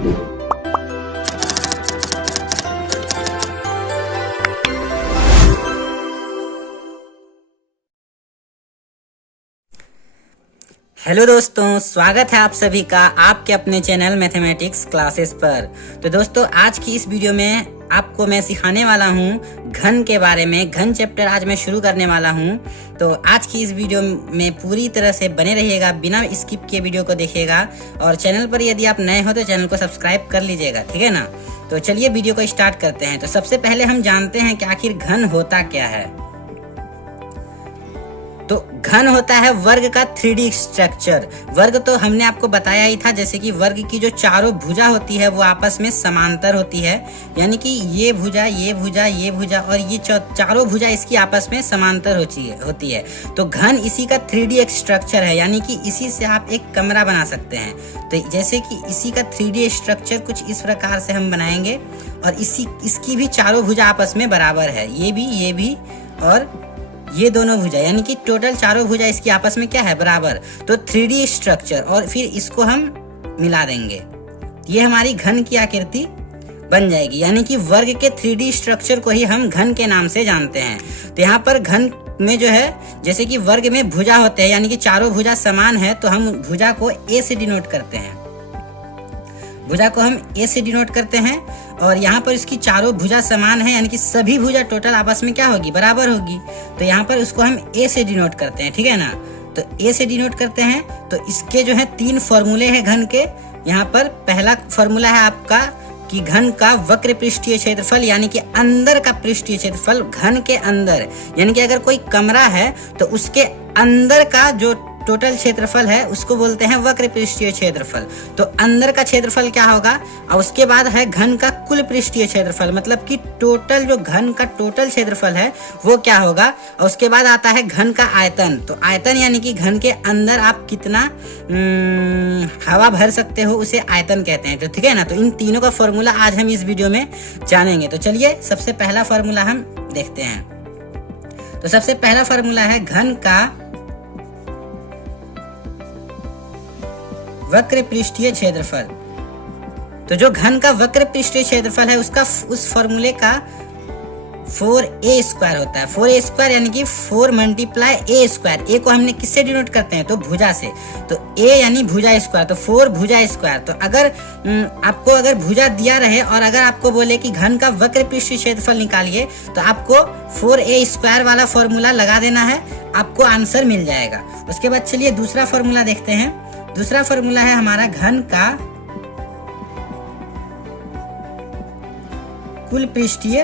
Hello दोस्तों, स्वागत है आप सभी का आपके अपने चैनल मैथमेटिक्स क्लासेस पर। तो दोस्तों, आज की इस वीडियो में आपको मैं सिखाने वाला हूँ घन के बारे में। घन चैप्टर आज मैं शुरू करने वाला हूँ। तो आज की इस वीडियो में पूरी तरह से बने रहिएगा, बिना स्किप किए वीडियो को देखिएगा। और चैनल पर यदि आप नए हो तो चैनल को सब्सक्राइब कर लीजिएगा, ठीक है ना। तो चलिए वीडियो को स्टार्ट करते हैं। तो सबसे पहले हम जानते हैं कि आखिर घन होता क्या है। तो घन होता है वर्ग का 3D स्ट्रक्चर। वर्ग तो हमने आपको बताया ही था, जैसे कि वर्ग की जो चारों भुजा होती है वो आपस में समांतर होती है, यानी कि ये भुजा, ये भुजा, ये भुजा और ये चारों भुजा इसकी आपस में समांतर होती है। तो घन इसी का 3D एक स्ट्रक्चर है, यानी कि इसी से आप एक कमरा बना सकते हैं। तो जैसे कि इसी का 3D स्ट्रक्चर कुछ इस प्रकार से हम बनाएंगे और इसकी भी चारों भुजा आपस में बराबर है, ये भी और ये दोनों भुजा, यानी कि टोटल चारों भुजा इसकी आपस में क्या है, बराबर। तो 3D स्ट्रक्चर, और फिर इसको हम मिला देंगे, ये हमारी घन की आकृति बन जाएगी। यानी कि वर्ग के 3D स्ट्रक्चर को ही हम घन के नाम से जानते हैं। तो यहाँ पर घन में जो है, जैसे कि वर्ग में भुजा होते हैं, यानी कि चारों भुजा समान है, तो हम भुजा को A से डिनोट करते हैं। भुजा को हम A से डिनोट करते हैं और यहाँ पर इसकी चारों भुजा समान है, यानी कि सभी भुजा टोटल आपस में क्या होगी, बराबर होगी। तो यहाँ पर उसको हम A से डिनोट करते हैं, ठीक है ना। तो A से डिनोट करते हैं। तो इसके जो है 3 फॉर्मूले हैं घन के। यहाँ पर पहला फॉर्मूला है आपका कि घन का वक्र पृष्ठीय क्षेत्रफल, यानी कि अंदर का पृष्ठीय क्षेत्रफल, घन के अंदर, यानी कि अगर कोई कमरा है तो उसके अंदर का जो टोटल क्षेत्रफल है उसको बोलते हैं वक्र पृष्ठीय क्षेत्रफल। तो अंदर का क्षेत्रफल क्या होगा, और उसके बाद है घन का कुल पृष्ठीय क्षेत्रफल, मतलब कि टोटल जो घन का टोटल क्षेत्रफल है वो क्या होगा। और उसके बाद आता है घन का आयतन। तो आयतन यानी कि घन के अंदर आप कितना हवा भर सकते हो, उसे आयतन कहते हैं। तो ठीक है ना। तो इन तीनों का फॉर्मूला आज हम इस वीडियो में जानेंगे। तो चलिए सबसे पहला फॉर्मूला हम देखते हैं। तो सबसे पहला फॉर्मूला है घन का वक्र पृष्ठीय क्षेत्रफल। तो जो घन का वक्र पृष्ठीय क्षेत्रफल है उसका उस फॉर्मूले का 4a² होता है। 4a² यानी कि 4 मल्टीप्लाई a²। a को हमने किससे डिनोट करते हैं, तो भुजा से। तो a यानी भुजा स्क्वायर, तो 4 भुजा स्क्वायर। तो अगर आपको अगर भुजा दिया रहे और अगर आपको बोले कि घन का वक्र पृष्ठीय क्षेत्रफल निकालिए, तो आपको 4a² वाला फॉर्मूला लगा देना है, आपको आंसर मिल जाएगा। उसके बाद चलिए दूसरा फॉर्मूला देखते हैं। दूसरा फॉर्मूला है हमारा घन का कुल पृष्ठीय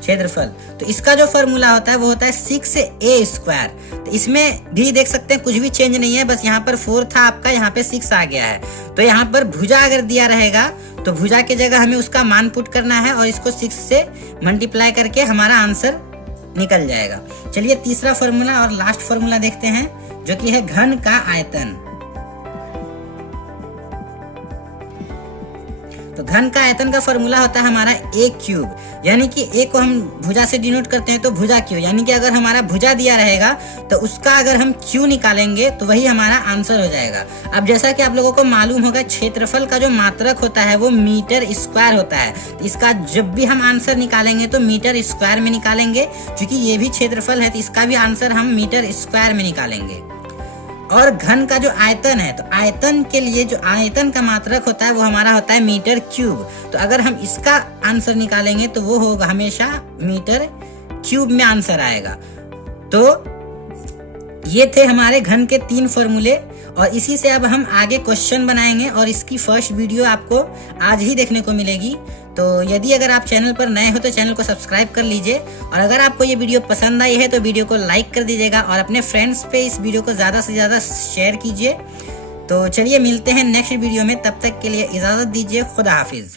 क्षेत्रफल। तो इसका जो फॉर्मूला होता है वो होता है 6a²। तो इसमें भी देख सकते हैं कुछ भी चेंज नहीं है, बस यहाँ पर 4 था आपका, यहाँ पे 6 आ गया है। तो यहाँ पर भुजा अगर दिया रहेगा तो भुजा के जगह हमें उसका मान पुट करना है और इसको 6 से मल्टीप्लाई करके हमारा आंसर निकल जाएगा। चलिए तीसरा फॉर्मूला और लास्ट फॉर्मूला देखते हैं, जो कि है घन का आयतन। तो घन का आयतन का फॉर्मूला होता है हमारा a³, यानी कि a को हम भुजा से डिनोट करते हैं तो भुजा q, यानी कि अगर हमारा भुजा दिया रहेगा तो उसका अगर हम q निकालेंगे तो वही हमारा आंसर हो जाएगा। अब जैसा कि आप लोगों को मालूम होगा, क्षेत्रफल का जो मात्रक होता है वो मीटर स्क्वायर होता है। तो इसका जब भी हम आंसर निकालेंगे तो मीटर स्क्वायर में निकालेंगे, क्योंकि ये भी क्षेत्रफल है तो इसका भी आंसर हम मीटर स्क्वायर में निकालेंगे। और घन का जो आयतन है, तो आयतन के लिए जो आयतन का मात्रक होता है वो हमारा होता है मीटर क्यूब। तो अगर हम इसका आंसर निकालेंगे तो वो होगा हमेशा मीटर क्यूब में आंसर आएगा। तो ये थे हमारे घन के 3 फॉर्मूले, और इसी से अब हम आगे क्वेश्चन बनाएंगे और इसकी फर्स्ट वीडियो आपको आज ही देखने को मिलेगी। तो यदि अगर आप चैनल पर नए हो तो चैनल को सब्सक्राइब कर लीजिए, और अगर आपको ये वीडियो पसंद आई है तो वीडियो को लाइक कर दीजिएगा और अपने फ्रेंड्स पे इस वीडियो को ज़्यादा से ज़्यादा शेयर कीजिए। तो चलिए मिलते हैं नेक्स्ट वीडियो में, तब तक के लिए इजाज़त दीजिए। खुदा हाफिज़।